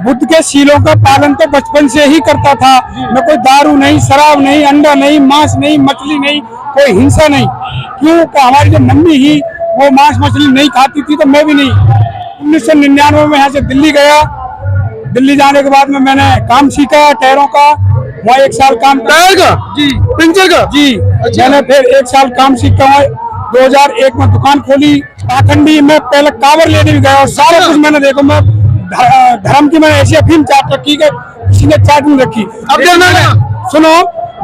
बुद्ध के शीलों का पालन तो बचपन से ही करता था। मैं कोई दारू नहीं, शराब नहीं, अंडा नहीं, मांस नहीं, मछली नहीं, कोई हिंसा नहीं। क्यों कि हमारी जो मम्मी ही वो मांस मछली नहीं खाती थी, तो मैं भी नहीं। 1999 में यहाँ से दिल्ली गया। दिल्ली जाने के बाद में मैंने काम सीखा टायरों का। वहाँ 1 साल काम टायर का जी, पंचर का जी। अच्छा। मैंने फिर 1 साल काम सीखा। 2001 में दुकान खोली पाखंडी में। पहले कावर लेने भी गया और सारा कुछ मैंने देखो। मैं धर्म की मैंने ऐसी अफीम चाट रखी कि किसी ने चाट नहीं रखी। अब जाना है सुनो,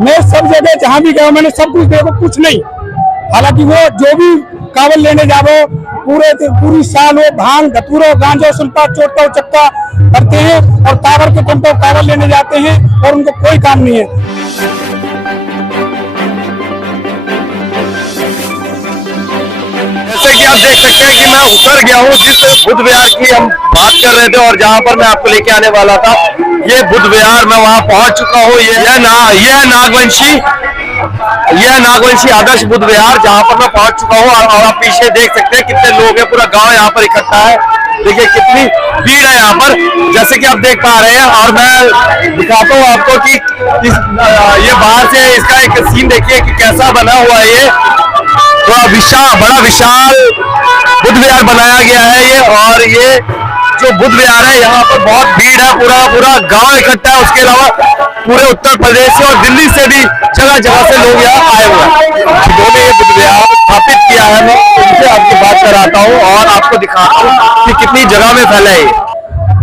मैं सब जगह जहाँ भी गया मैंने सब कुछ देखो, कुछ नहीं। हालांकि वो जो भी कावल लेने जाओ पूरी साल वो भांग धतूरा गांजा सुल्फा चोटा चक्का करते हैं और कावर के टेम्पो कावल लेने जाते हैं और उनको कोई काम नहीं है। जैसे कि आप देख सकते हैं कि मैं उतर गया हूँ जिस बुद्ध विहार की हम बात कर रहे थे और जहाँ पर मैं आपको लेके आने वाला था, ये बुद्ध विहार मैं वहाँ पहुँच चुका हूँ। यह नागवंशी आदर्श बुद्ध विहार जहाँ पर मैं पहुँच चुका हूँ और आप पीछे देख सकते हैं कितने लोग हैं। पूरा गांव यहाँ पर इकट्ठा है। देखिए कितनी भीड़ है यहाँ पर, जैसे कि आप देख पा रहे हैं। और मैं दिखाता हूँ आपको कि ये बाहर से इसका एक सीन देखिए कि कैसा बना हुआ है। ये बड़ा विशाल बुद्ध विहार बनाया गया है ये। और ये जो बुद्ध विहार है यहाँ पर बहुत भीड़ है, पूरा गांव इकट्ठा है। उसके अलावा पूरे उत्तर प्रदेश से और दिल्ली से भी जगह जगह से लोग यहाँ आए हुए हैं। जिन्होंने ये बुद्ध विहार स्थापित किया है, मैं उनसे आपकी बात कराता हूँ और आपको दिखाता हूँ कि कितनी जगह में फैला है।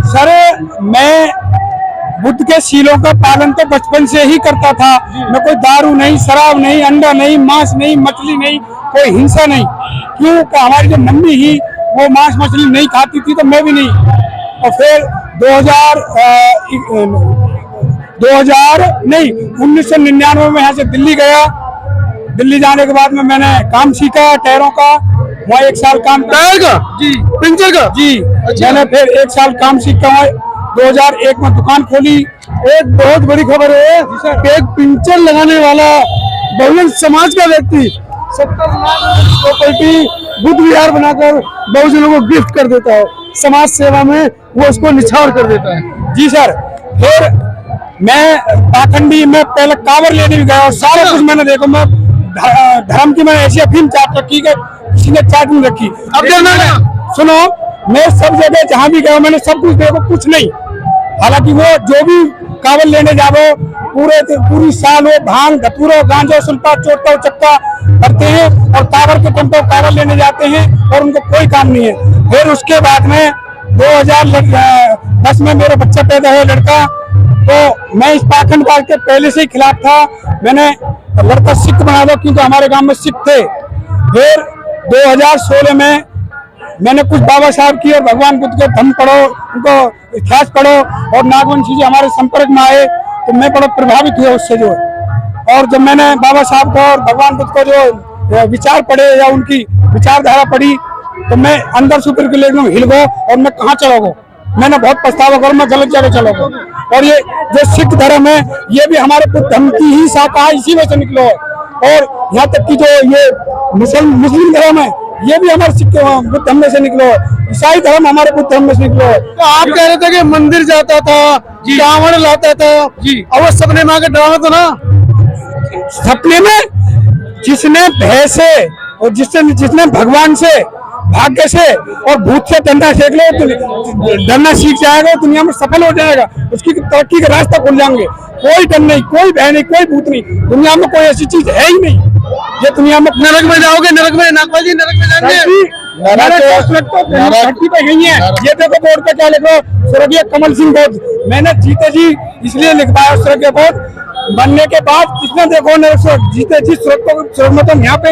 सर, मैं बुद्ध के शीलों का पालन तो बचपन से ही करता था। मैं कोई दारू नहीं, शराब नहीं, अंडा नहीं, मांस नहीं, मछली नहीं, कोई हिंसा नहीं। क्यों कि हमारी जो मम्मी ही वो मांस मछली नहीं खाती थी, तो मैं भी नहीं। और फिर 1999 में यहाँ से दिल्ली गया। दिल्ली जाने के बाद में मैंने काम सीखा टायरों का। वहाँ 1 साल काम टायर का जी, पंचर का जी। अच्छा। मैंने फिर 1 साल काम सीखा। 2001 में दुकान खोली। एक बहुत बड़ी खबर है कि एक पिंचर लगाने वाला बहुजन समाज का व्यक्ति 70 लाख प्रॉपर्टी बुद्ध विहार बनाकर बहुजनों को गिफ्ट कर देता है। समाज सेवा में वो उसको निछावर कर देता है। जी सर। फिर मैं पाखंडी में पहले कावर लेने भी गया और सारा कुछ मैंने देखो। मैं धर्म की मैंने ऐसी अफीम चाट रखी कि किसी ने चाट नहीं रखी। अब जाना है सुनो, मैं सब जगह जहाँ भी गया मैंने सब कुछ देखो, कुछ नहीं। हालांकि वो जो भी कावल लेने जाओ पूरी साल वो भांग धतूरा गांजा सुल्फा चोटा चक्का करते हैं और कावर के टेम्पो कावल लेने जाते हैं और उनको कोई काम नहीं है। फिर उसके बाद में 2010 में मेरा बच्चा पैदा हुआ लड़का, तो मैं इस पाखंड पाल के पहले से ही खिलाफ था। मैंने लड़का सिख बना दो क्योंकि हमारे गांव में सिख थे। फिर 2016 में मैंने कुछ बाबा साहब की और भगवान बुद्ध के धम्म पढ़ो, उनको इतिहास पढ़ो और नागवंशी जी हमारे संपर्क में आए, तो मैं बड़ा प्रभावित हुआ उससे जो। और जब मैंने बाबा साहब को और भगवान बुद्ध को जो विचार पढ़े या उनकी विचारधारा पढ़ी, तो मैं अंदर से ऊपर के लिए हिल गया और मैं कहाँ चला गया। मैंने बहुत पछतावा कर, मैं गलत जगह चला गया। और ये जो सिख धर्म है ये भी हमारे बुद्ध धर्म की ही शाखा इसी में से निकलो है। और यहाँ तक कि जो ये मुस्लिम धर्म है ये भी हमारे सिख बुद्ध धर्म में से निकलो है। ईसाई धर्म हमारे बुद्ध धर्म में से निकलो है। तो आप कह रहे थे कि मंदिर जाता था, चावल लाता था जी, और वो सपने में आके ड्रामा था ना। सपने में जिसने भय से और जिसने भगवान से भाग्य से और भूत से डंडा सीख ले तो डरना सीख जाएगा, दुनिया में सफल हो जाएगा, उसकी तरक्की का रास्ता खुल जाएंगे। कोई डर नहीं, कोई भय नहीं, कोई भूत नहीं, दुनिया में कोई ऐसी चीज है ही नहीं। ये दुनिया में नरक में जाओगे, नरक में नागपाल जी नरक में जाएंगे। धरती पे यही है। ये देखो बोर्ड पे क्या लिखो, स्वर्गीय कमल सिंह बोध। मैंने जीते जी इसलिए लिखवाया स्वर्गीय बोध बनने के बाद किसने देखो न जीते जी स्वर्ग में, तो यहाँ पे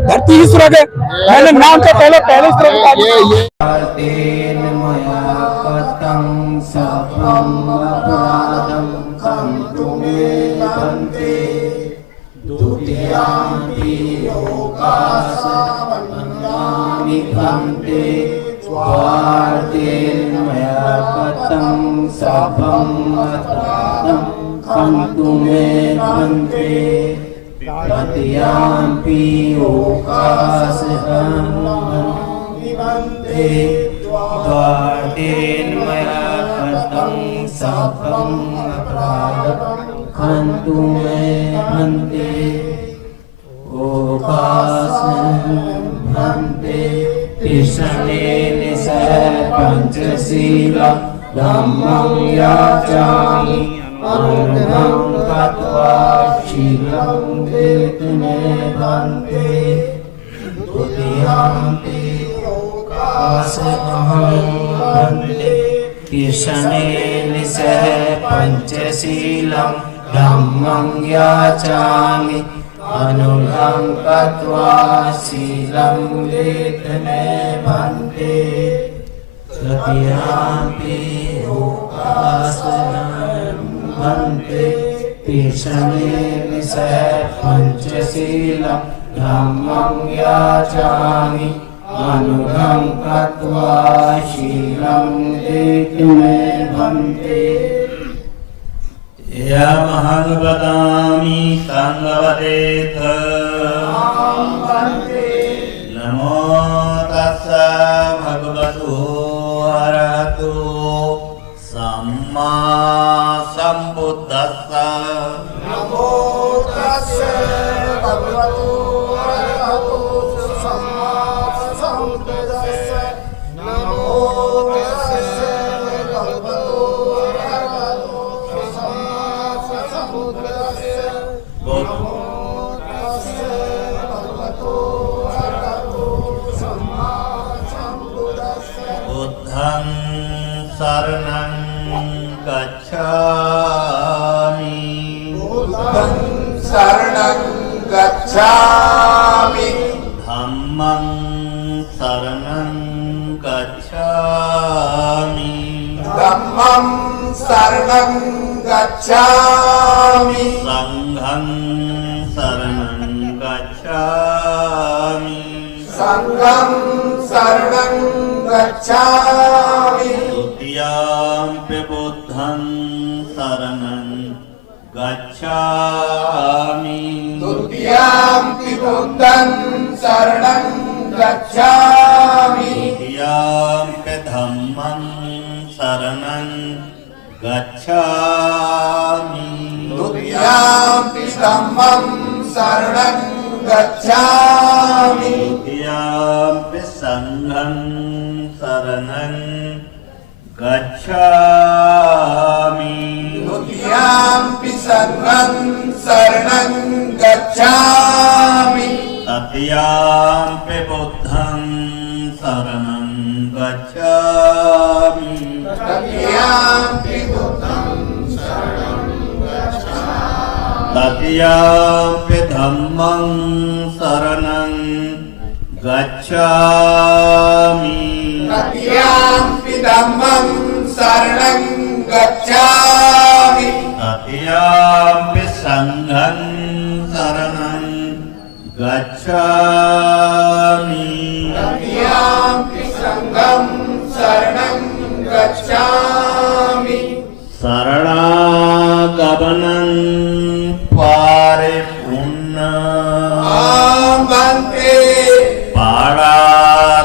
धरती ही स्वर्ग है। मैंने नाम से पहले स्वर्ग द्वारेन मया कथं पापम् अपराधम् खन्तु मे भन्ते ओकास्मिन् भन्ते तिष्ठेन पञ्चशीला धम्मं याचामि अनुगं गत्वा शीलं वेदने भन्ते द्वितीयम्पि ओकास्महं भन्ते तिष्ठेन पञ्चशीलं धम्मं याचामि अनुगं गत्वा शीलं वेदने भन्ते तृतीयाम्पि ओकास्महं भन्ते तिष्ठेन पञ्चशीलं धम्मं याचामि अनुगं गत्वा शीलं वेदने भन्ते यमहं वदामि तं वदेत् नमो तस्स भगवतो अरहतो सम्मा सम्बुद्धस्स नमो तस्स भगवतो अरहतो सम्मा सम्बुद्धस्स नमो तस्स भगवतो अरहतो सम्मा सम्बुद्धस्स नमो तस्स भगवतो अरहतो सम्मा सम्बुद्धस्स बुद्धं शरणं गच्छामि बुद्धं शरणं गच्छामि धम्मं शरणं गच्छामि धम्मं शरणं गच्छामि संघं शरणं गच्छामि संघं शरणं गच्छामि द्वितीयम्पि बुद्धं शरणं गच्छामि द्वितीयम्पि बुद्धं शरणं गच्छामि तृतीयम्पि धम्मं शरणं गच्छामि द्वितीयम्पि धम्मं शरणं गच्छामि तृतीयम्पि संघं शरणं गच्छामि द्वितीयम्पि संघं शरणं गच्छामि तृतीयम्पि बुद्धं शरणं गच्छामि तृतीयम्पि बुद्धं तृतीयम्पि धम्मं शरणं गच्छामि तृतीयम्पि धम्मं शरणं गच्छामि तृतीयम्पि संघं शरणं गच्छामि तृतीयम्पि संघं शरणं गच्छामि शरणागमनं पारिपुण्य भन्ते पाणातिपाता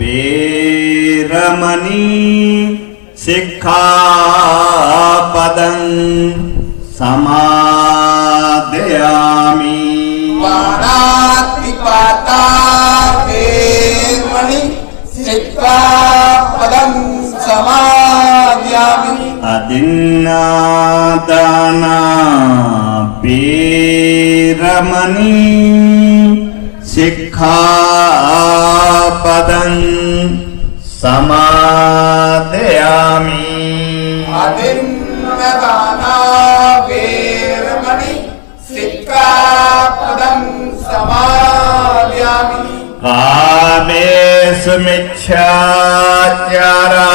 वेरमणि शिक्षापदं समादयामि पाणातिपाता वेरमणि शिक्षापदं समादयामि अदिन्नादाना वेरमणि शिक्षापदं समादयामि अदिन्नदाना वेरमणि शिक्षापदं समादयामि कामेषु मिथ्याचारा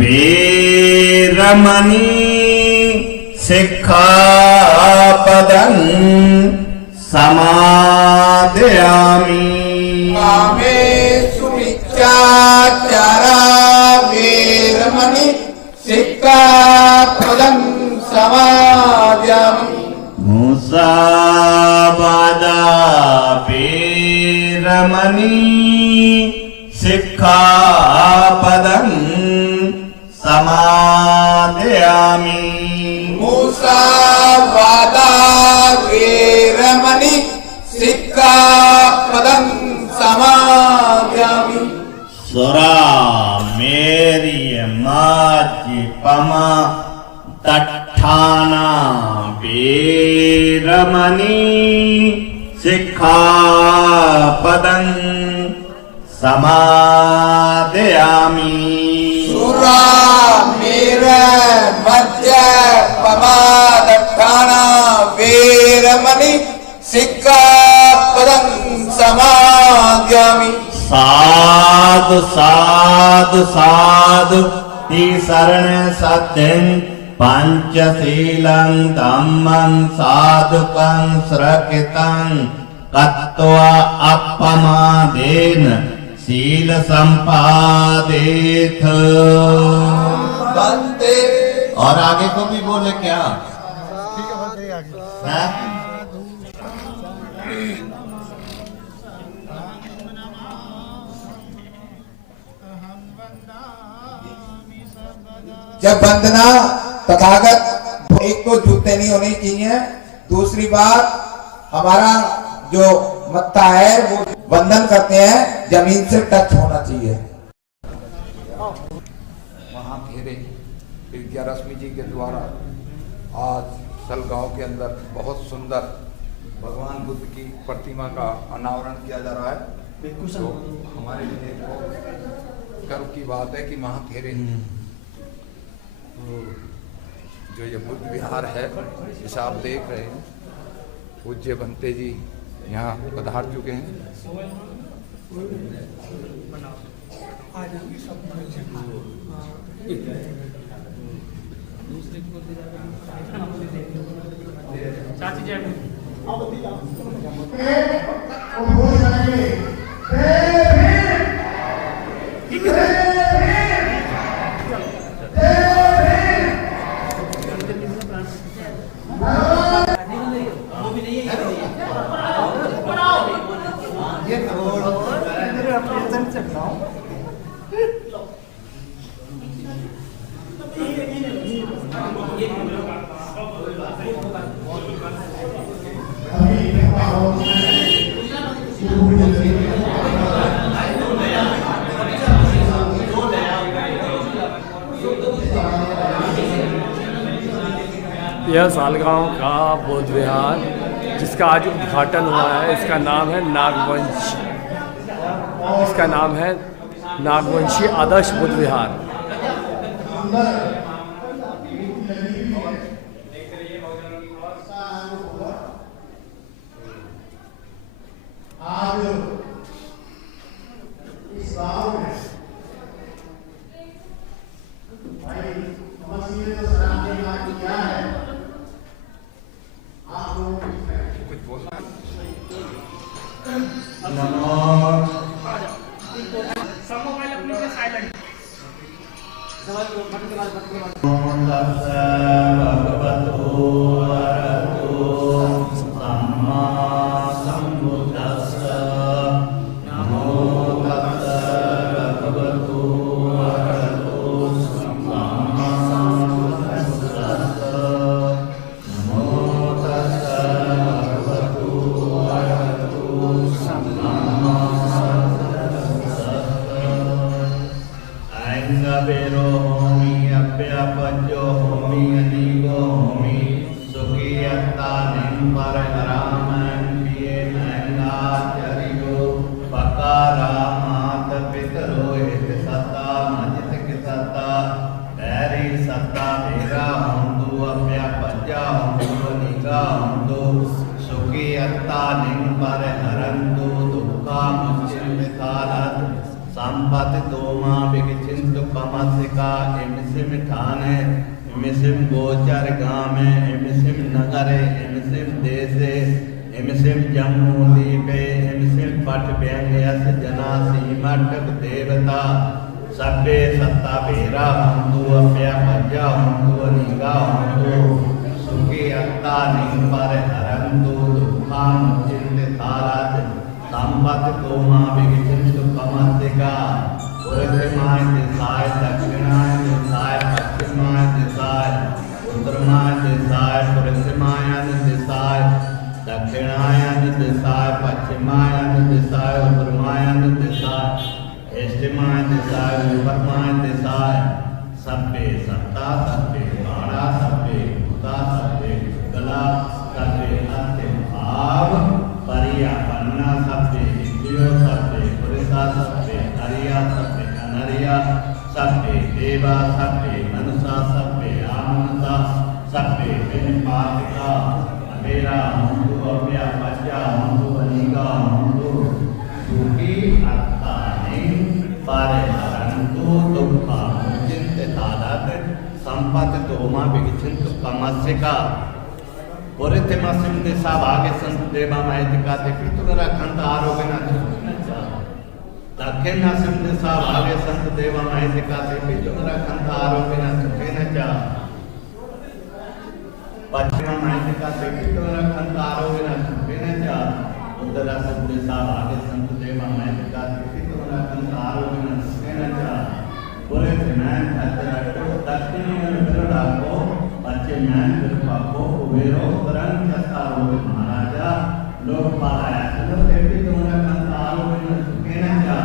वेरमणि शिक्षापदं समादयामि कामेषु मिथ्याचारा वेरमणि शिक्षापदं समादयामि मुसावादा वेरमणि शिक्षापदं सुरा मेरी माची पमा तट्ठाना वीरमणि सिक्खापदं समादयामि सुरा मेर मध्य पमादट्ठाना वीरमणि सिक्खापदं समादयामि। साधु साधु साधु तीसरण सत्यं पंचशीलं धम्मं साधुकं श्रकितं कत्वा अपमादेन शील संपादित। बंदे और आगे को भी बोले क्या? हाँ? जब वंदना तथागत एक तो जूते नहीं होने चाहिए, दूसरी बात हमारा जो मत्था है वो वंदन करते हैं जमीन से टच होना चाहिए। महाधीरे विद्या रश्मि जी के द्वारा आज सलगांव के अंदर बहुत सुंदर भगवान बुद्ध की प्रतिमा का अनावरण किया जा रहा है। तो हमारे लिए गर्व की बात है कि महाधीरे जो ये बुद्ध विहार है जिसे आप देख रहे हैं, पूज्य बनते जी यहाँ पधार चुके हैं। यह सालगांव का बौद्ध विहार जिसका आज उद्घाटन हुआ है, इसका नाम है नागवंश, इसका नाम है नागवंशी आदर्श बुद्ध विहार। आज इस गांव में भाई मसीह ने सराहनीय काम किया है। आप लोगों को कुछ बोलना नमो भगवतो अरहतो सम्मा सम्बुद्धस्स। नमो भगवतो अरहतो सम्मा सम्बुद्धस्स। नमो भगवतो अरहतो सम्मा सम्बुद्धस्स। ऐंगवेरो होमि अभ्यपज्यो होमि अनीगो होमि सुखियत्ता निम्बरहरामं पिये नैंगाचरियो पकारामात पितरो हित सत्ता मजित की सत्ता बैरी सत्ता मेरा होंदु अभ्यपज्या होंदु अनीगा होंदु सुखियत्ता निम्बरहरंदु दुःखा मुचिन्मितारत संपत्ति दोमा विचिंत कमसिका इमसिम ठाने इमसिम गोचर गामे इमसिम नगरे इमसिम देशे इमसिम जम्मू दीपे इमसिम पट व्यंग्यस जना सीमटक देवता सभ्य सत्ता बेरा होंदु अभ्यपज्या होंदु अनीगा होंदु सुखी अत्ता निम्बर हरंदु दुःखा मुचिन्मितारत संपत्ति दोमा विचिंत कमसिका पूर्वमाय दिशाय दक्षिणाय दिशाय पश्चिमाय दिशाय उत्तरमाय दिशाय पूर्वमाय दिशाय दक्षिणाय दिशाय पश्चिमाय दिशाय उत्तरमाय दिशाय एष्टिमाय दिशाय दिशाय वर्तमान दिशाय सभ्य सत्ता सभ्य बाड़ा सभ्य भूता सभ्य गला सभ्य अत्य भाव परिया पन्ना सभ्य इंद्रियो सभ्य पुरुषा सभ्य हरिया सभ्य अनरिया सभ्य देवा सभ्य मनुषा सभ्य आमनसा सभ्य विनिपातिका मेरा हुंदु अव्या पज्जा हुंदु अनिगा हुंदु सुखी अत्तानि पारेहरन्तु दुःखा मुचिन्तितादत् सम्पत्तितोमा विगिचिन्तु कमस्सिका पुरितिमस्मिन् दिशा भागे सन्तु देवा महतिका ते पितुरखण्ड आरोग्यना चुक्किनचा दक्षिणस्मिन् दिशा भागे सन्तु देवा महतिका ते पितुरखण्ड आरोग्यना चुक्किनचा पश्चिम महतिका ते पितुरखण्ड आरोग्यना चुक्किनचा उत्तरस्मिन् दिशा भागे सन्तु देवा महतिका ते पितुरखण्ड आरोग्यना चुक्किनचा पुरितिमैन अतरक्तो दक्षिणीय विरडाको पश्चिमैन विरपाको कुबेरो उत्तरं चस्तारो महाराजा लोकपालाय सुरतेपि तुमरखण्ड आरोग्यना चुक्किनचा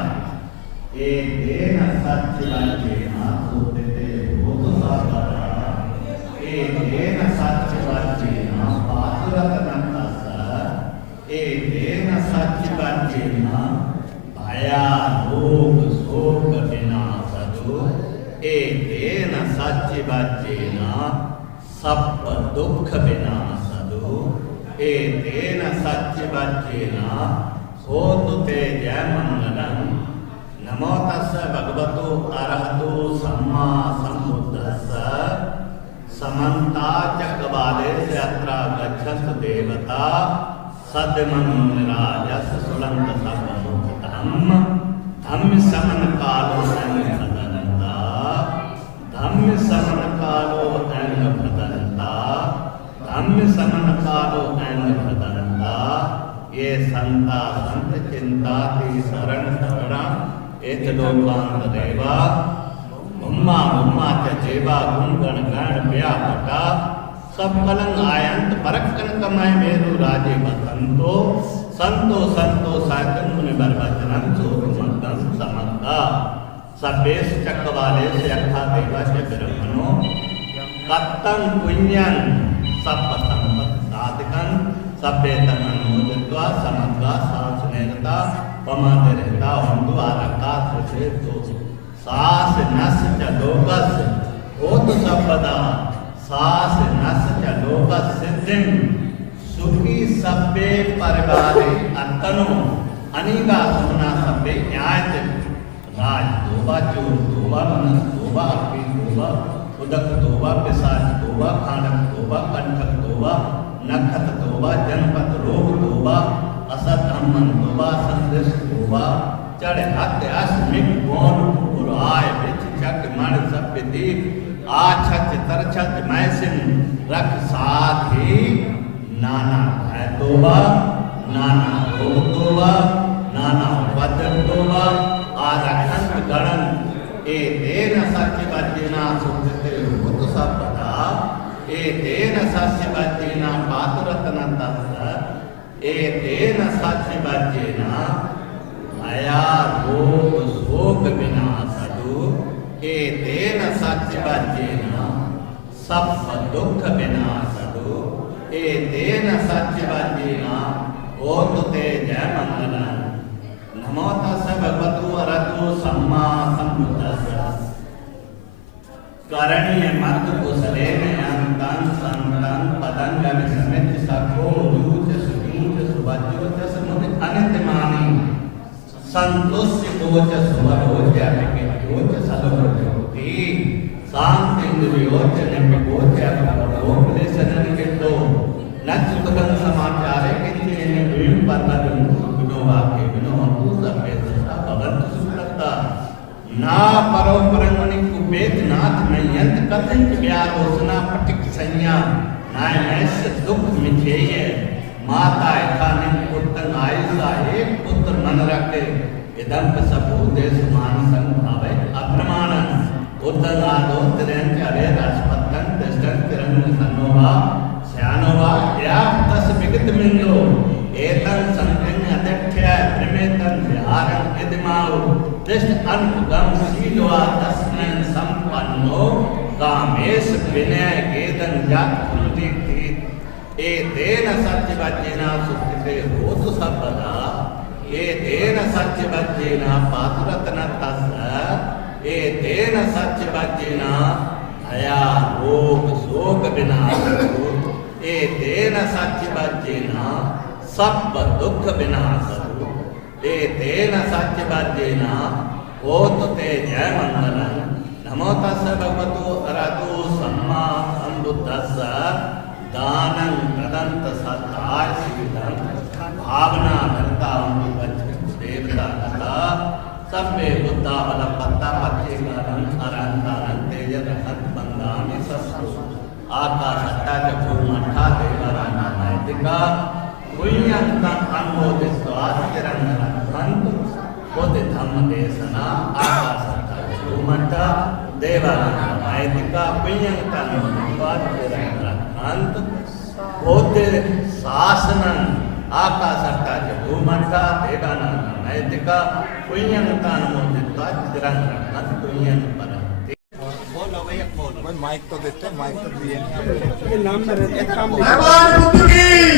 एकेन सत्यवाक्येन सुतेते भूतसागरः एकेन सत्यवाक्येन पातुरतनन्तस्य एकेन सत्यवाक्येन भया रोग शोक विनाशदु एकेन सत्यवाक्येन सप्प दुःख विनाशदु एकेन सत्यवाक्येन होतु ते जय मंगलम् नमो तस्य भगवतो अरहतो सम्मा सम्बुद्धस्य समन्ता चक्रवालेस्य यत्र गच्छन्तु देवता सद्मन्मुनिराजस्य सुलन्त सर्वमुखतम् धम्म समन कालो भदन्ता धम्म समन कालो भदन्ता धम्म समन कालो भदन्ता ये संता संत चिंताति शरण शरणा एतलोकांत देवा मुम्मा मुम्मा च जेवा गुणगण गण व्यापका सब कलंग आयंत परकन कमय मेरु राजे बसंतो संतो संतो साधन मुनि बरवचनम सोमंतम समंता सभेश चक्रवाले से अखा देवा से ब्रह्मणो कत्तं पुण्यं सप्प संपत् साधकं सभ्य तमनोदित्वा समग्रा सांसनेरता पमादरेता हुंदु आरका सुचेतो सास नस च लोकस होत सबदा सास नस च लोकस सिद्धिं सुखी सभ्य परिवारे अतनो अनिगा सुना सभ्य न्याय राज दोबा चोर दोबा मनस दोबा अपी दोबा उदक दोबा पिशाच दोबा खांडक दोबा कंठक दोबा नखत दोबा जनपद रोग दोबा असत अमन दोबा संदेश दोबा चढ़ हत्य अस्मिक गौन पुराय बिच चक मण सभ्य दीप आछच तरछच मैसिन रख साथी नाना भय दोबा नाना रोग दोबा नाना वजन दोबा आरखंत गणन ए देन सत्य वचना सुखते भूत सबदा ए देन सत्य वचना पातुरतन तस्य ए देन सत्य वचना भया रोग शोक विनाशदु ए देन सत्य वचना सप्प दुःख विनाशदु ए देन सत्य वचना होतु ते जय मंगलम् नमो तस्य भगवतो अरहतो सम्मा सम्बुद्धस्य करणीय मर्द कुशलेन यन्तं संतं पदं गमिसमित सखो दूच सुनीच सुभज्योच समुनि अनित्यमानि संतुष्य कोच सुवरोच अभिज्ञोच सलोकज्योति शांति इंद्रियोच निम्बोच अपरोपलेशनन कितो नच्चुतकं समाचारे किंचिन विम परमदं गुणो वाक्य गुणो ना परो परमणि कुबेद नाथ में यंत कथंच व्यारोसना पटिक संज्ञा नाय मैस दुख मिथेय माता एकानिम पुत्रन आयुषा एक पुत्र मन रखे इदम सबू देश मान संग भावे अप्रमाणन उद्धन आदो तिरंच अरे राजपतन दष्टन तिरंग सन्नोवा श्यानोवा या तस विगत मिंदो एतन संकन्य अध्यक्ष प्रमेतन विहारं यदिमाओ दृष्ट अनुगम विनय गेदन जात कुंती थी ए तेन सत्य बच्चेना सुस्थिते हो तो सब बदा ए तेन सत्य बच्चेना पातुरतन तस ए तेन सत्य बच्चेना भया रोग शोक विनाश ए तेन सत्य बच्चेना सब दुख विनाश ए तेन सत्य बच्चेना होत ते जय मंगलम नमो तस् भगवतो अरहतो सम्मा सम्बुद्धस्स दानं प्रदंत सत्ताय सिद्धं भावना धरता देवता कथा सभ्य बुद्धा बल पत्ता पत्ते गानं अरहंतानं तेज रखत बंदानि सस्तु आकाश सत्ता चक्षु मठा देवराना नैतिका पुण्यंतं अनुमोदित स्वास्थ्यरंग रखंतु बोधि धम्म देशना आकाश सत्ता चक्षु मठा देवराना नैतिका पुण्यंतं स्वास्थ्यरंग रखंतु बोधि शासनं आकाश सत्ता चक्षु मठा देवराना नैतिका पुण्यंतं अनुमोदित स्वास्थ्यरंग रखंतु पुण्यं पर माइक तो देते माइक तो दिए भगवान बुद्ध की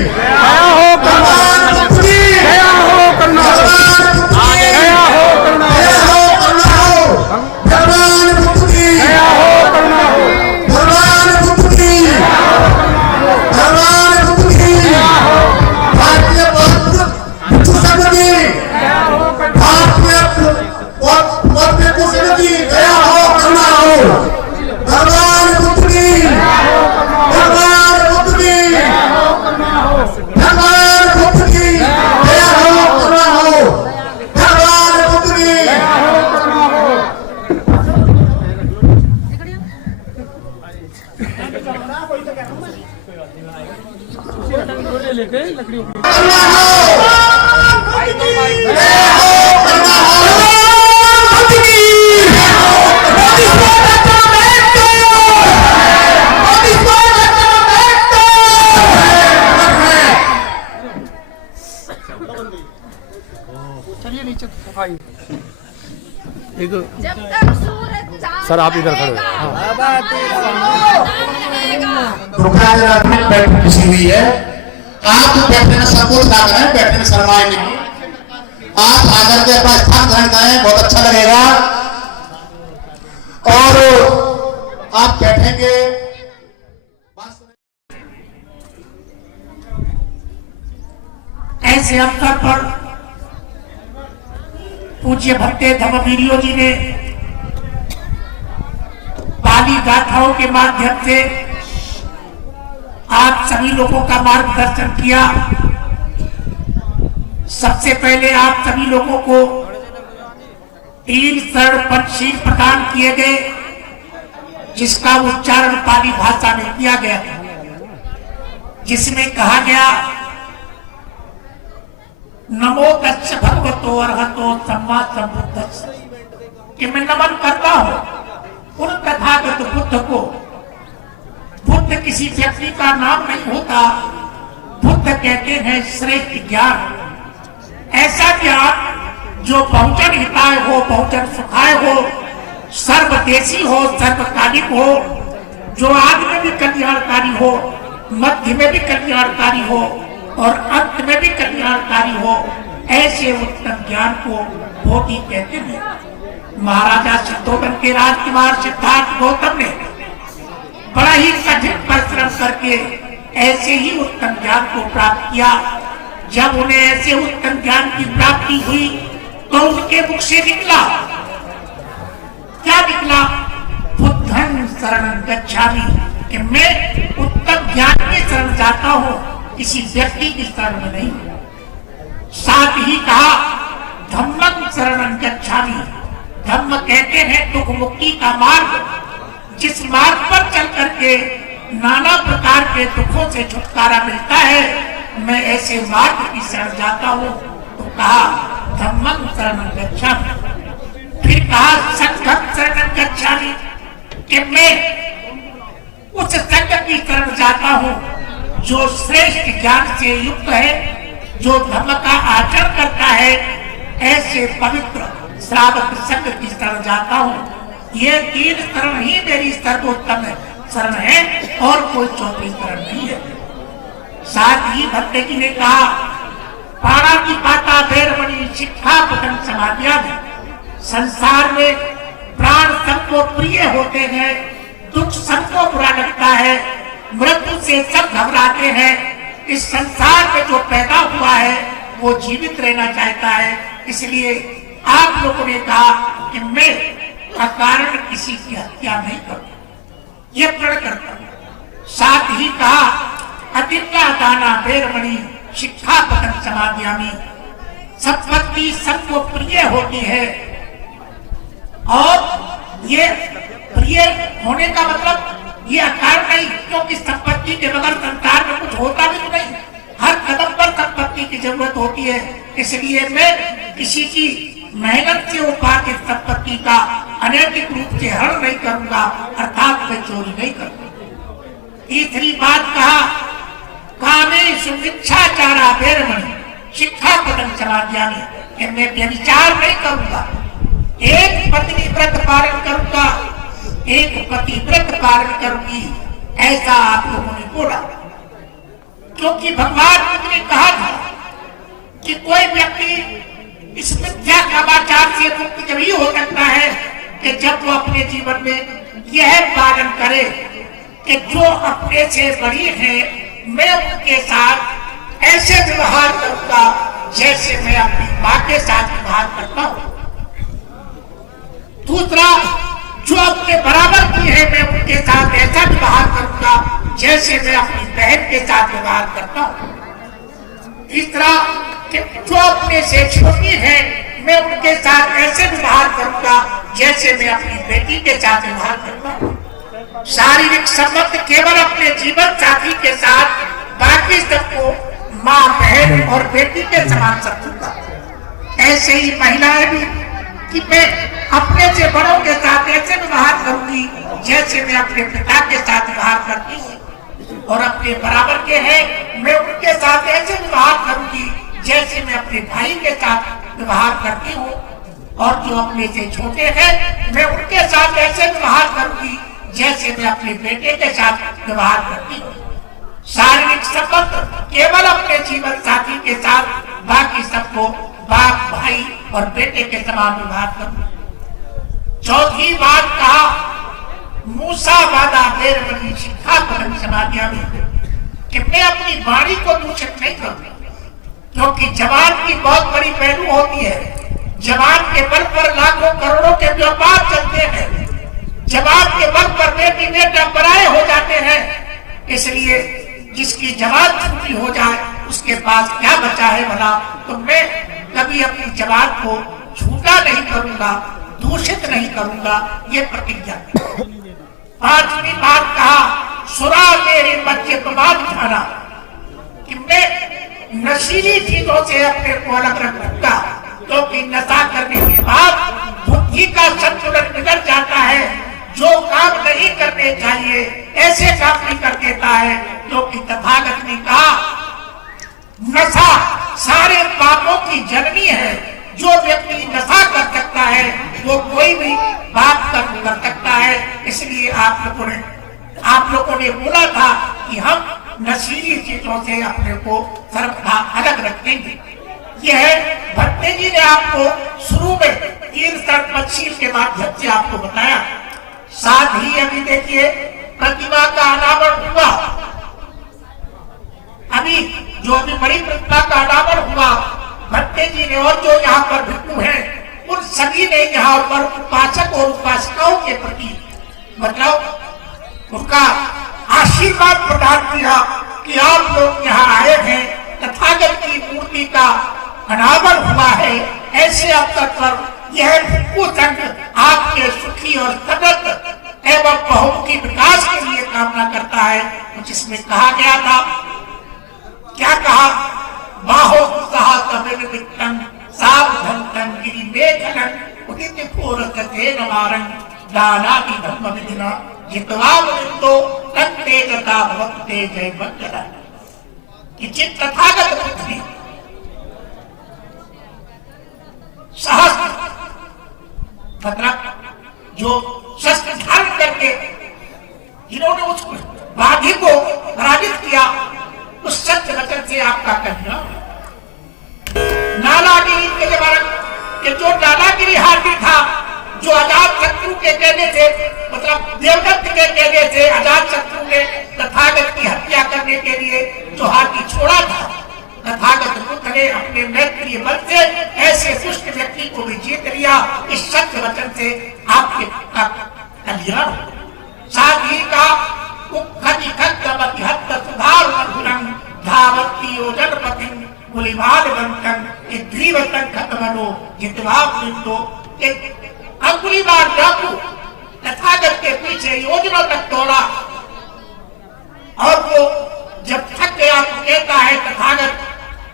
जय हो भगवान बुद्ध की जय हो करुणा जय हो करुणा भगवान बुद्ध की जय हो करुणा भगवान बुद्ध की भगवान बुद्ध की भारतीय बुद्ध संघ की भारतीय बुद्ध संघ की जय हो करुणा भगवान बुद्ध की भगवान बुद्ध की भगवान बुद्ध की जय हो करुणा हो भगवान बुद्ध की जय हो करुणा हो जब तक सूरज सर आप इधर खड़े रुखराज में बैठक किसी हुई है। आप बैठने में संकोच ना करें, बैठने में शर्माए नहीं। आप आकर के अपना स्थान ग्रहण करें, बहुत अच्छा लगेगा। और आप बैठेंगे ऐसे अवसर पर पूज्य भक्ते धम्मवीरियो जी ने पाली गाथाओं के माध्यम से आप सभी लोगों का मार्गदर्शन किया। सबसे पहले आप सभी लोगों को 3 शरण पंचशील प्रदान किए गए, जिसका उच्चारण पाली भाषा में किया गया, जिसमें कहा गया नमो तस् भगवतो अरहतो सम्मा सम्बुद्धस्स, कि मैं नमन करता हूं उन तथागत बुद्ध को। बुद्ध किसी व्यक्ति का नाम नहीं होता, बुद्ध कहते हैं श्रेष्ठ ज्ञान। ऐसा ज्ञान जो बहुजन हिताय हो, बहुजन सुखाय हो, सर्वदेशी हो, सर्वकालिक हो, जो आदि में भी कल्याणकारी हो, मध्य में भी कल्याणकारी हो और अंत में भी कल्याणकारी हो, ऐसे उत्तम ज्ञान को बोधि कहते हैं। महाराजा सिद्धोधन के राजकुमार सिद्धार्थ गौतम ने बड़ा ही कठिन परिश्रम करके ऐसे ही उत्तम ज्ञान को प्राप्त किया। जब उन्हें ऐसे उत्तम ज्ञान की प्राप्ति हुई तो उनके मुख से निकला, क्या निकला? बुद्धं शरणं गच्छामि, कि मैं उत्तम ज्ञान की शरण जाता हूं, किसी व्यक्ति की शरण में नहीं। साथ ही कहा धम्मं शरणं गच्छामि, धम्म कहते हैं दुख मुक्ति का मार्ग, जिस मार्ग पर चल करके नाना प्रकार के दुखों से छुटकारा मिलता है, मैं ऐसे मार्ग की शरण जाता हूँ। तो कहा धम्मं शरणं गच्छामि, फिर कहा संघं शरणं गच्छामि, कि मैं उस संघ की शरण जाता हूँ जो श्रेष्ठ ज्ञान से युक्त है, जो धर्म का आचरण करता है। ऐसे पवित्र श्रावक संघ की शरण जाता हूँ। ये 3 शरण ही मेरी सर्वोत्तम है। शरण है और कोई चौथी शरण नहीं है। साथ ही भट्टे जी ने कहा, पाड़ा की पाता बेरमणि शिक्षा पतन समाधिया में, संसार में प्राण सबको प्रिय होते हैं, दुख सबको बुरा लगता है, मृत्यु से सब घबराते हैं। इस संसार में जो पैदा हुआ है वो जीवित रहना चाहता है। इसलिए आप लोगों ने कहा कि मैं अकारण किसी की हत्या नहीं करूं, ये प्रण करता हूं। साथ ही कहा, अतिथ्या दाना बेरमणि शिक्षा पतन समाधियामी, संपत्ति सबको प्रिय होती है। और ये प्रिय होने का मतलब ये अकारण नहीं, क्योंकि संपत्ति के बगैर संसार में कुछ होता भी तो नहीं। हर कदम पर संपत्ति की जरूरत होती है। इसलिए मैं किसी की मेहनत से उपार्जित संपत्ति का अनैतिक रूप से हरण नहीं करूंगा, अर्थात मैं चोरी नहीं करूंगा। तीसरी बात कहा, कामेषु मिथ्याचारा बेरमणि शिक्षा पतन समाधियामी, मैं व्यभिचार नहीं करूंगा, एक पत्नी व्रत पालन करूंगा, एक पति व्रत पालन करूंगी, ऐसा आप लोगों ने बोला। क्योंकि भगवान बुद्ध ने कहा था कि कोई व्यक्ति इस मिथ्या कामाचार से मुक्त जब हो सकता है कि जब वो अपने जीवन में यह पालन करे कि जो अपने से बड़ी है मैं उनके साथ ऐसे व्यवहार करूंगा जैसे मैं अपनी मां के साथ व्यवहार करता हूं। दूसरा, जो अपने बराबर की है मैं उनके साथ ऐसा व्यवहार करूंगा जैसे मैं अपनी बहन के साथ व्यवहार करता हूं। तीसरा, कि जो अपने से छोटी है मैं उनके साथ ऐसे व्यवहार करूंगा जैसे मैं अपनी बेटी के साथ व्यवहार करता हूं। शारीरिक संबंध केवल अपने जीवन साथी के साथ, बाकी सबको माँ, बहन और बेटी के समान समझूंगा। ऐसे ही महिलाएं भी कि मैं अपने से बड़ों के साथ ऐसे व्यवहार करूंगी जैसे मैं अपने पिता के साथ व्यवहार करती हूँ, और अपने बराबर के हैं मैं उनके साथ ऐसे व्यवहार करूंगी जैसे मैं अपने भाई के साथ व्यवहार करती हूँ, और जो अपने से छोटे हैं मैं उनके साथ ऐसे व्यवहार करूंगी जैसे मैं अपने बेटे के साथ व्यवहार करती हूँ। शारीरिक संबंध केवल अपने जीवन साथी के साथ, बाकी सबको बाप, भाई और बेटे के समान व्यवहार करूं। चौथी बात कहा, मूसा वादा बेरमणि शिक्षा पतन समाधियामी, कि मैं अपनी वाणी को दूषित नहीं करूंगा, क्योंकि जवान की बहुत बड़ी पहलू होती है। जवान के बल पर लाखों करोड़ों के व्यापार चलते हैं, जवान के बल पर बेटी बेटा पराये हो जाते हैं। इसलिए जिसकी जवान छूटी हो जाए उसके पास क्या बचा है भला। तो मैं कभी अपनी जवान को छूटा नहीं करूंगा, दूषित नहीं करूंगा, ये प्रतिज्ञा। पांचवी बात कहा, सुरा मेरे बच्चे प्रमाद खाना, कि मैं नशीली चीजों से अपने को अलग रखूंगा, क्योंकि नशा करने के बाद बुद्धि का संतुलन बिगड़ जाता है। जो काम नहीं करने चाहिए ऐसे काम भी कर देता है, क्योंकि तथागत ने कहा नशा सारे पापों की जननी है। जो व्यक्ति नशा कर सकता है वो कोई भी पाप कर सकता है। इसलिए आप लोगों ने बोला था कि हम नशीली चीजों से अपने को सर्वथा अलग रखेंगे। यह भट्टे जी ने आपको शुरू में 3 तपशील के माध्यम से आपको बताया। साथ ही अभी देखिए प्रतिमा का अनावरण हुआ, अभी बड़ी प्रतिमा का अनावरण हुआ, भट्टे जी ने और जो यहाँ पर भिक्षु हैं उन सभी ने यहाँ पर उपासक और उपासिकाओं के प्रति मतलब उनका आशीर्वाद प्रदान किया कि आप लोग यहाँ आए हैं, तथागत की मूर्ति का अनावरण हुआ है। ऐसे अवसर पर यह भिक्षु संघ आपके सुखी और सतत एवं बहुमुखी विकास के लिए कामना करता है। कुछ इसमें कहा गया था, क्या कहा, बाहो सहा कबिल विक्तम सावधंतम गिरि मेघनं उदित पूरकते नमारं दानादि धर्म विधिना जितवा वृंदो तत्ते गता भक्ते जय मंगला। कि जित तथागत बुद्धि सहस्त्र मतलब जो शस्त्र धारण करके जिन्होंने उस बागी को पराजित किया, उस सत्य वचन से आपका कल्याण। नालागिरी के जमाने के जो नालागिरी हाथी था, जो अजात शत्रु के कहने से, मतलब देवदत्त के कहने से अजात शत्रु ने तथागत की हत्या करने के लिए जो हाथी छोड़ा था, तथागत बुद्ध ने अपने मैत्रीय बल से ऐसे दुष्ट व्यक्ति को भी जीत लिया। इस सत्य वचन से आपके कल्याण। साथ ही का सुधार धावती जनपति गुलिमाल बंटन द्वीवतन खत्मनो जितवा बिंदो। अंगुलीमाल डाकू तथागत के पीछे योजना तक दौड़ा और वो जब थक गया तो कहता है तथागत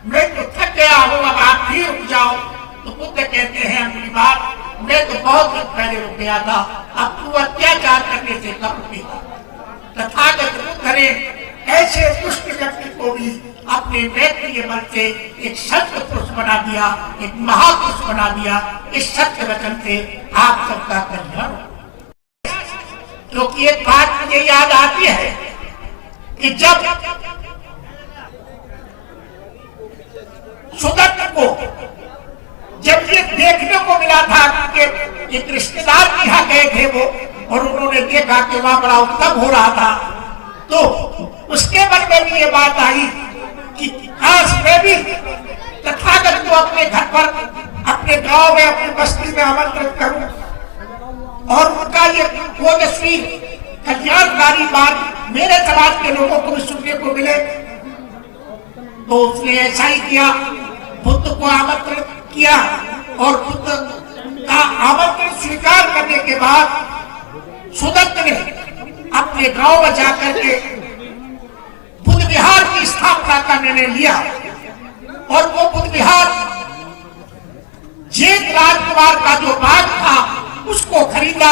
मैं तो थक गया हूं, अब आप भी रुक जाओ। तो बुद्ध कहते हैं अंगुलीमाल मैं तो बहुत दिन पहले रुक गया था, अब तू अत्याचार करने से कब रुकेगा। तथागत बुद्ध ने ऐसे दुष्ट व्यक्ति को भी अपने मैत्रीय बल से एक सत्य पुरुष बना दिया, एक महापुरुष बना दिया। इस सत्य वचन से आप सबका कल्याण। क्योंकि एक बात मुझे याद आती है कि जब सुदत्त को जब ये देखने को मिला था कि एक रिश्तेदार के यहाँ गए थे वो, और उन्होंने देखा कि वहां बड़ा उत्सव हो रहा था, तो उसके मन में भी ये बात आई कि काश मैं भी तथागत को अपने घर पर, अपने गांव में, अपनी बस्ती में आमंत्रित करूं और उनका ये ओजस्वी कल्याणकारी बात मेरे समाज के लोगों को भी सुनने को मिले। तो उसने ऐसा ही किया, बुद्ध को आमंत्रित किया और बुद्ध का आमंत्रण स्वीकार करने के बाद सुदत्त ने अपने गांव में जाकर के बुद्ध विहार की स्थापना का निर्णय लिया। और वो बुद्ध विहार जेठ राजकुमार का जो बाग था उसको खरीदा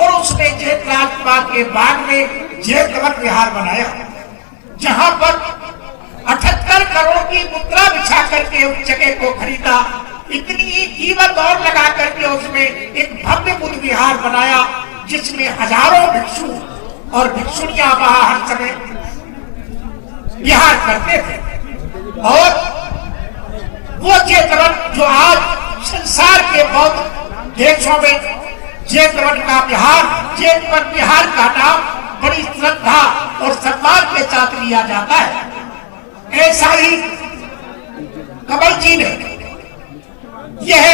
और उसने जेठ राजकुमार के बाग में जेठवन विहार बनाया, जहां पर 78 करोड़ की मुद्रा बिछा करके उस जगह को खरीदा। इतनी कीमत और लगा करके उसमें एक भव्य बुद्ध विहार बनाया, जिसमें हजारों भिक्षु और भिक्षुणियां वहां हर समय विहार करते थे। और वो जेठवन जो आज संसार के बहुत देशों में जेठवन का विहार, जेठवन विहार का नाम बड़ी श्रद्धा और सम्मान के साथ लिया जाता है। ऐसा ही कमल जी ने यह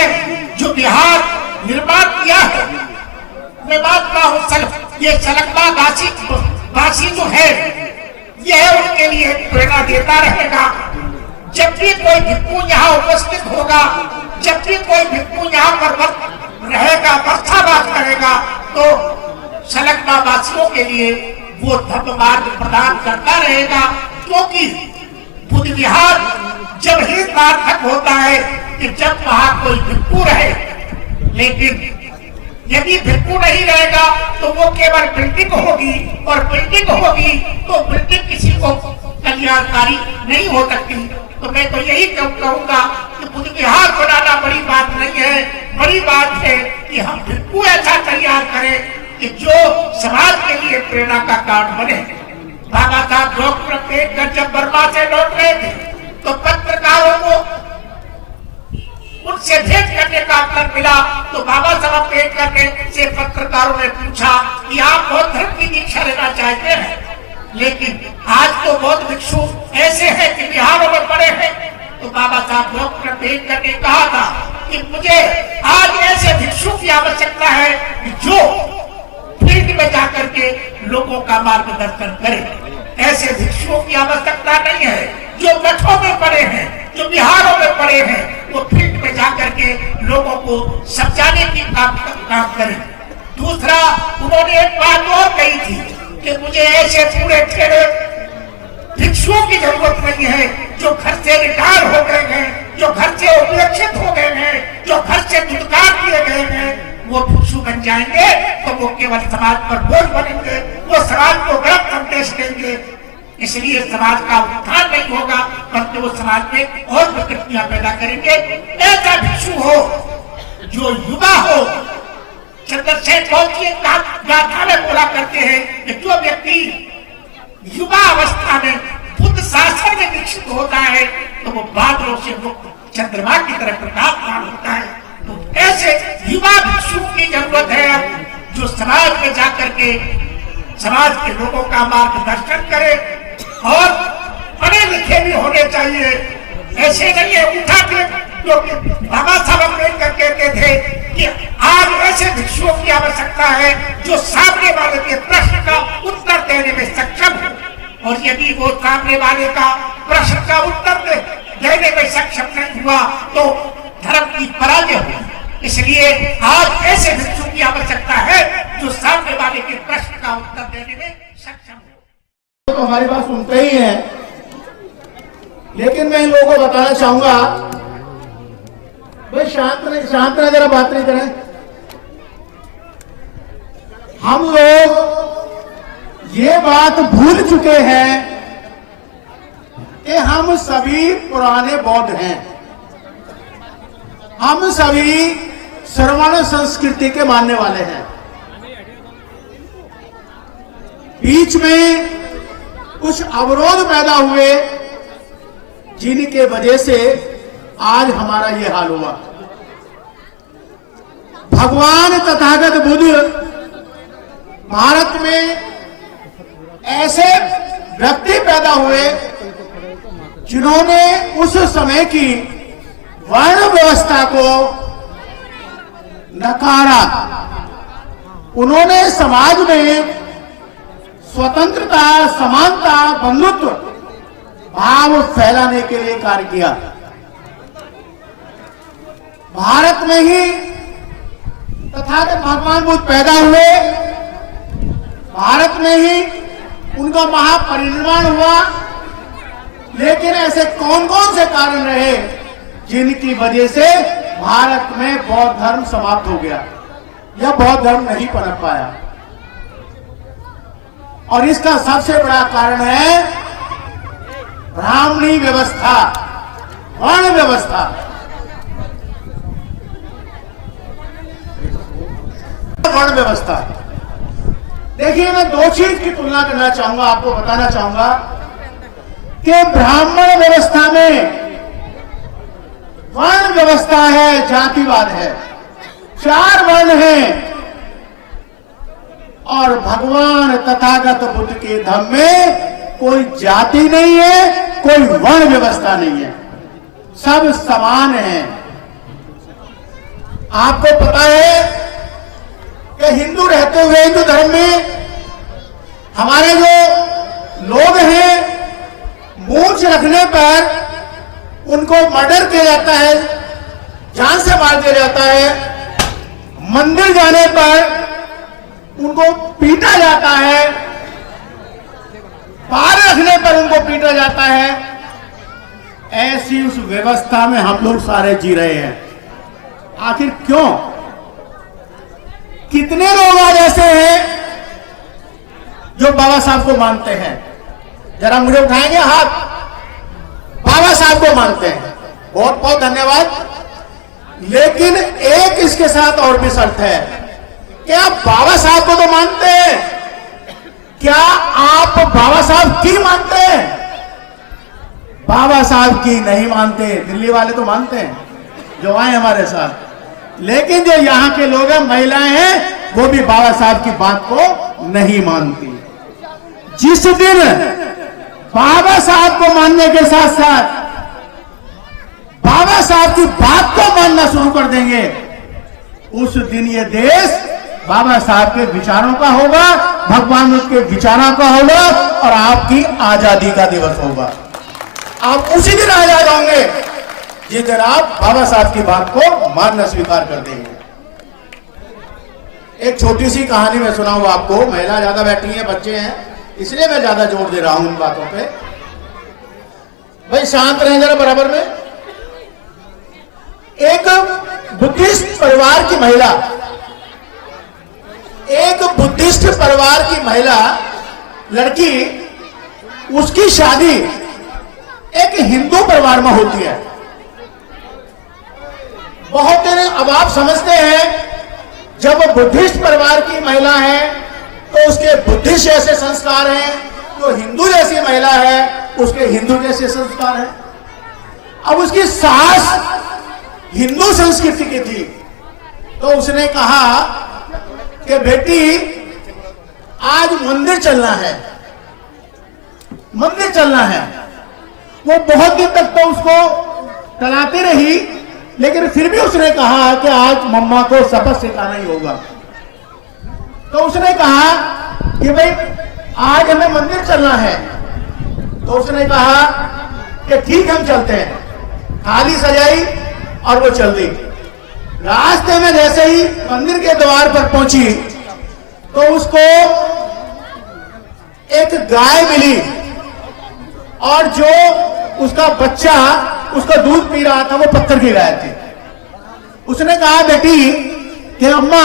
जो बिहार निर्माण किया है, मैं बात रहा हूं ये सलकमा वासी जो है, यह उनके लिए प्रेरणा देता रहेगा। जब भी कोई भिक्षु यहाँ उपस्थित होगा, जब भी कोई भिक्षु यहाँ पर रहेगा, वर्षावास करेगा, तो सलकमा वासियों के लिए वो धर्म मार्ग प्रदान करता रहेगा। क्योंकि बुद्ध विहार जब ही सार्थक होता है कि जब वहां कोई भिक्षु रहे, लेकिन यदि भिक्षु नहीं रहेगा तो वो केवल बिल्डिंग होगी, और बिल्डिंग होगी तो बिल्डिंग किसी को कल्याणकारी नहीं हो सकती। तो मैं तो यही कहूंगा कि बुद्ध विहार बनाना बड़ी बात नहीं है, बड़ी बात है कि हम भिक्षु ऐसा तैयार करें कि जो समाज के लिए प्रेरणा का कारण बने। बाबा साहब डॉक्टर अम्बेडकर जब बर्मा से लौट रहे थे तो पत्रकारों को उनसे भेंट करने का अवसर मिला। तो बाबा साहब अम्बेडकर ने से पत्रकारों ने पूछा कि आप बौद्ध धर्म की दीक्षा लेना चाहते हैं, लेकिन आज तो बौद्ध भिक्षु ऐसे हैं कि बिहारों में पड़े हैं। तो बाबा साहब डॉक्टर अम्बेडकर ने कहा था कि मुझे आज ऐसे भिक्षु की आवश्यकता है जो फील्ड में जाकर के लोगों का मार्गदर्शन करे। ऐसे भिक्षुओं की आवश्यकता नहीं है जो मठों में पड़े हैं, जो बिहारों में पड़े हैं, वो फील्ड में जाकर के लोगों को समझाने की काम करें। दूसरा, उन्होंने एक बात और कही थी कि मुझे ऐसे पूरे ठेरे भिक्षुओं की जरूरत नहीं है जो घर से रिटायर हो गए हैं, जो घर से उपेक्षित हो गए हैं, जो घर से दुष्कार किए गए हैं, वो भिक्षु बन जाएंगे तो वो केवल समाज पर बोझ बनेंगे, वो समाज को गलत संदेश देंगे। इसलिए समाज का उत्थान नहीं होगा, बल्कि वो समाज में और विकृतियां पैदा करेंगे। ऐसा भिक्षु हो जो युवा हो, चंद्रशेखर बहुत ही गाथा में बोला करते हैं कि जो व्यक्ति युवा अवस्था में बुद्ध शासन में दीक्षित होता है तो वो बादलों से मुक्त चंद्रमा की तरह प्रकाशमान होता है। तो ऐसे युवा भिक्षु की जरूरत है अब, जो समाज में जाकर के समाज के लोगों का मार्गदर्शन करे, और पढ़े लिखे भी होने चाहिए। ऐसे नहीं है उठा के जो बाबा साहब अम्बेडकर कहते थे कि आज ऐसे भिक्षुओं की आवश्यकता है जो सामने वाले के प्रश्न का उत्तर देने में सक्षम हो, और यदि वो सामने वाले का प्रश्न का उत्तर देने में सक्षम नहीं हुआ तो धर्म की पराजय होगी। इसलिए आज ऐसे भिक्षु की आवश्यकता है जो सामने वाले के प्रश्न का उत्तर देने में सक्षम हो। तो हमारी बात सुनते ही हैं, लेकिन मैं इन लोगों को बताना चाहूंगा, भाई शांत रहे, जरा बात नहीं करें। हम लोग ये बात भूल चुके हैं कि हम सभी पुराने बौद्ध हैं, हम सभी श्रवण संस्कृति के मानने वाले हैं। बीच में कुछ अवरोध पैदा हुए जिनके वजह से आज हमारा ये हाल हुआ। भगवान तथागत बुद्ध भारत में ऐसे व्यक्ति पैदा हुए जिन्होंने उस समय की वर्ण व्यवस्था को नकारा। उन्होंने समाज में स्वतंत्रता, समानता, बंधुत्व भाव फैलाने के लिए कार्य किया। भारत में ही तथागत भगवान बुद्ध पैदा हुए, भारत में ही उनका महापरिनिर्वाण हुआ। लेकिन ऐसे कौन कौन से कारण रहे जिनकी वजह से भारत में बौद्ध धर्म समाप्त हो गया या बौद्ध धर्म नहीं पनप पाया? और इसका सबसे बड़ा कारण है ब्राह्मणी व्यवस्था, वर्ण व्यवस्था। वर्ण व्यवस्था, देखिए मैं दो चीज की तुलना करना चाहूंगा, आपको बताना चाहूंगा कि ब्राह्मण व्यवस्था में वर्ण व्यवस्था है, जातिवाद है, 4 वर्ण हैं, और भगवान तथागत बुद्ध के धर्म में कोई जाति नहीं है, कोई वर्ण व्यवस्था नहीं है, सब समान हैं। आपको पता है कि हिंदू रहते हुए हिंदू धर्म में हमारे जो लोग हैं, मूंछ रखने पर उनको मर्डर किया जाता है, जान से मार दिया जाता है। मंदिर जाने पर उनको पीटा जाता है, बाहर रखने पर उनको पीटा जाता है। ऐसी उस व्यवस्था में हम लोग सारे जी रहे हैं। आखिर क्यों? कितने लोग आज ऐसे हैं जो बाबा साहब को मानते हैं? जरा मुझे उठाएंगे हाथ। बाबा साहब को मानते हैं, बहुत बहुत धन्यवाद। लेकिन एक इसके साथ और भी शर्त है कि आप बाबा साहब को तो मानते हैं, क्या आप बाबा साहब की मानते हैं? बाबा साहब की नहीं मानते। दिल्ली वाले तो मानते हैं जो आए हमारे साथ, लेकिन जो यहाँ के लोग हैं, महिलाएं हैं, वो भी बाबा साहब की बात को नहीं मानती। जिस दिन बाबा साहब को मानने के साथ साथ बाबा साहब की बात को मानना शुरू कर देंगे, उस दिन ये देश बाबा साहब के विचारों का होगा, भगवान बुद्ध के विचारों का होगा, और आपकी आजादी का दिवस होगा। आप उसी दिन आजाद होंगे जिस दिन आप बाबा साहब की बात को मानना स्वीकार कर देंगे। एक छोटी सी कहानी मैं सुनाऊं आपको। महिला ज्यादा बैठी हैं, बच्चे हैं, इसलिए मैं ज्यादा जोर दे रहा हूं इन बातों पे। भाई शांत रहें जरा बराबर में। एक बुद्धिस्ट परिवार की महिला, एक बुद्धिस्ट परिवार की महिला लड़की, उसकी शादी एक हिंदू परिवार में होती है। बहुत दिन अब आप समझते हैं जब वो बुद्धिस्ट परिवार की महिला है तो उसके बुद्धिस्ट जैसे संस्कार हैं, जो हिंदू जैसी महिला है उसके हिंदू जैसे संस्कार हैं। अब उसकी सास हिंदू संस्कृति की थी, तो उसने कहा कि बेटी आज मंदिर चलना है, मंदिर चलना है। वो बहुत दिन तक तो उसको टलाती रही, लेकिन फिर भी उसने कहा कि आज मम्मा को सबक सिखाना ही होगा। तो उसने कहा कि भाई आज हमें मंदिर चलना है। तो उसने कहा कि ठीक हम चलते हैं। थाली सजाई और वो चल दी। रास्ते में जैसे ही मंदिर के द्वार पर पहुंची तो उसको एक गाय मिली, और जो उसका बच्चा उसका दूध पी रहा था वो पत्थर की गाय थी। उसने कहा बेटी कि अम्मा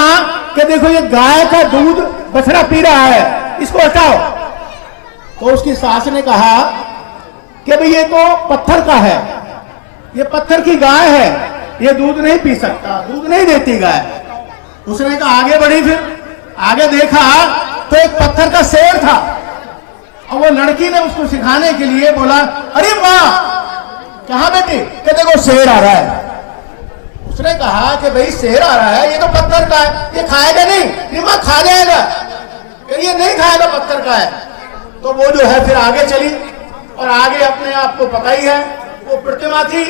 कि देखो ये गाय का दूध बछड़ा पी रहा है, इसको हटाओ। तो उसकी सास ने कहा कि भाई ये तो पत्थर का है, ये पत्थर की गाय है, ये दूध नहीं पी सकता, दूध नहीं देती गाय। उसने कहा आगे बढ़ी, फिर आगे देखा तो एक पत्थर का शेर था, और वो लड़की ने उसको सिखाने के लिए बोला अरे माँ कहाँ बेटी? कि देखो शेर आ रहा है। उसने कहा कि भाई शेर आ रहा है, ये तो पत्थर का है, ये खाएगा नहीं? माँ खा जाएगा। ये नहीं खाएगा, पत्थर का है। तो वो जो है फिर आगे चली, और आगे अपने आप को पता ही है वो प्रतिमा थी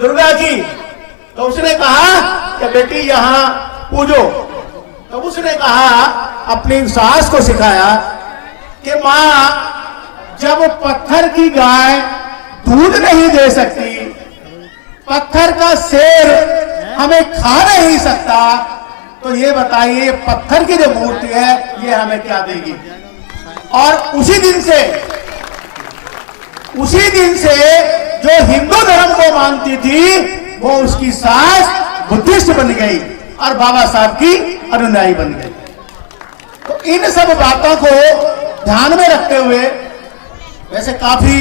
दुर्गा की। तो उसने कहा कि बेटी यहाँ पूजो। तो उसने कहा, अपनी सास को सिखाया कि माँ जब पत्थर की गाय दूध नहीं दे सकती, पत्थर का शेर हमें खा नहीं सकता, तो ये बताइए पत्थर की जो मूर्ति है ये हमें क्या देगी? और उसी दिन से जो हिंदू धर्म को मानती थी वो उसकी सास बुद्धिस्ट बन गई और बाबा साहब की अनुयायी बन गई। तो इन सब बातों को ध्यान में रखते हुए वैसे काफी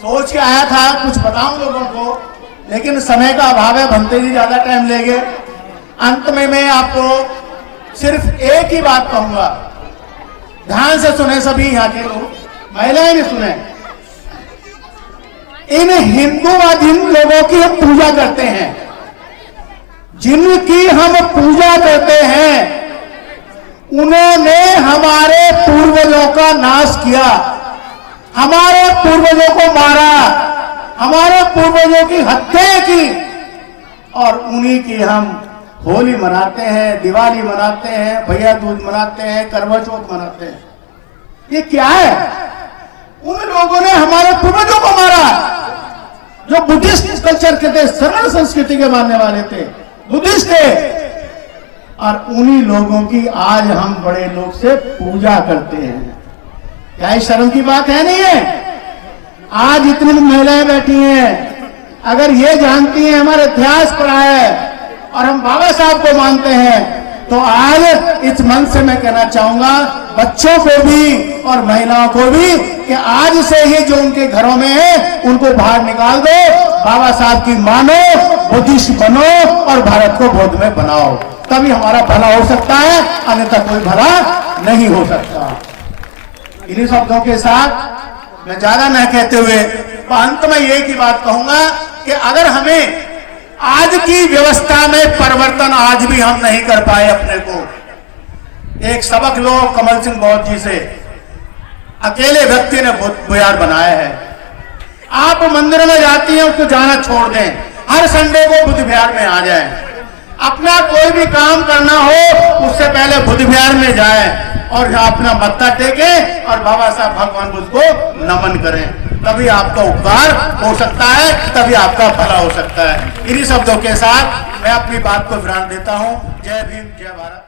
सोच के आया था कुछ बताऊं लोगों को, लेकिन समय का अभाव है, बनते जी ज्यादा टाइम लेंगे। अंत में मैं आपको सिर्फ एक ही बात कहूंगा, ध्यान से सुने सभी यहाँ के लोग, महिलाएं भी सुने। इन हिंदू व जिन लोगों की हम पूजा करते हैं, जिनकी हम पूजा करते हैं, उन्होंने हमारे पूर्वजों का नाश किया, हमारे पूर्वजों को मारा, हमारे पूर्वजों की हत्या की, और उन्हीं की हम होली मनाते हैं, दिवाली मनाते हैं, भैया दूज मनाते हैं, करवा चौथ मनाते हैं। ये क्या है? उन लोगों ने हमारे पूर्वजों को मारा जो बुद्धिस्ट कल्चर के थे, सरल संस्कृति के मानने वाले थे, बुद्धिस्ट थे, और उन्हीं लोगों की आज हम बड़े लोग से पूजा करते हैं। क्या ये शर्म की बात है? नहीं है? आज इतनी महिलाएं बैठी हैं, अगर ये जानती हैं हमारा इतिहास पढ़ा है और हम बाबा साहब को मानते हैं, तो आज इस मंच से मैं कहना चाहूंगा बच्चों को भी और महिलाओं को भी कि आज से ही जो उनके घरों में है उनको बाहर निकाल दो, बाबा साहब की मानो, बुद्धिस्ट बनो और भारत को बौद्ध में बनाओ, तभी हमारा भला हो सकता है, अन्यथा कोई भला नहीं हो सकता। इन्हीं शब्दों के साथ मैं ज्यादा न कहते हुए अंत में एक ही बात कहूंगा कि अगर हमें आज की व्यवस्था में परिवर्तन आज भी हम नहीं कर पाए, अपने को एक सबक लो कमल सिंह बौद्ध जी से, अकेले व्यक्ति ने बुद्ध विहार बनाया है। आप मंदिर में जाती हैं उसको जाना छोड़ दें, हर संडे को बुद्ध विहार में आ जाएं, अपना कोई भी काम करना हो उससे पहले बुद्ध विहार में जाएं और अपना मत्था टेके और बाबा साहब भगवान बुद्ध को नमन करें, तभी आपका उपकार हो सकता है, तभी आपका भला हो सकता है। इन्हीं शब्दों के साथ मैं अपनी बात को विराम देता हूं। जय भीम, जय भारत।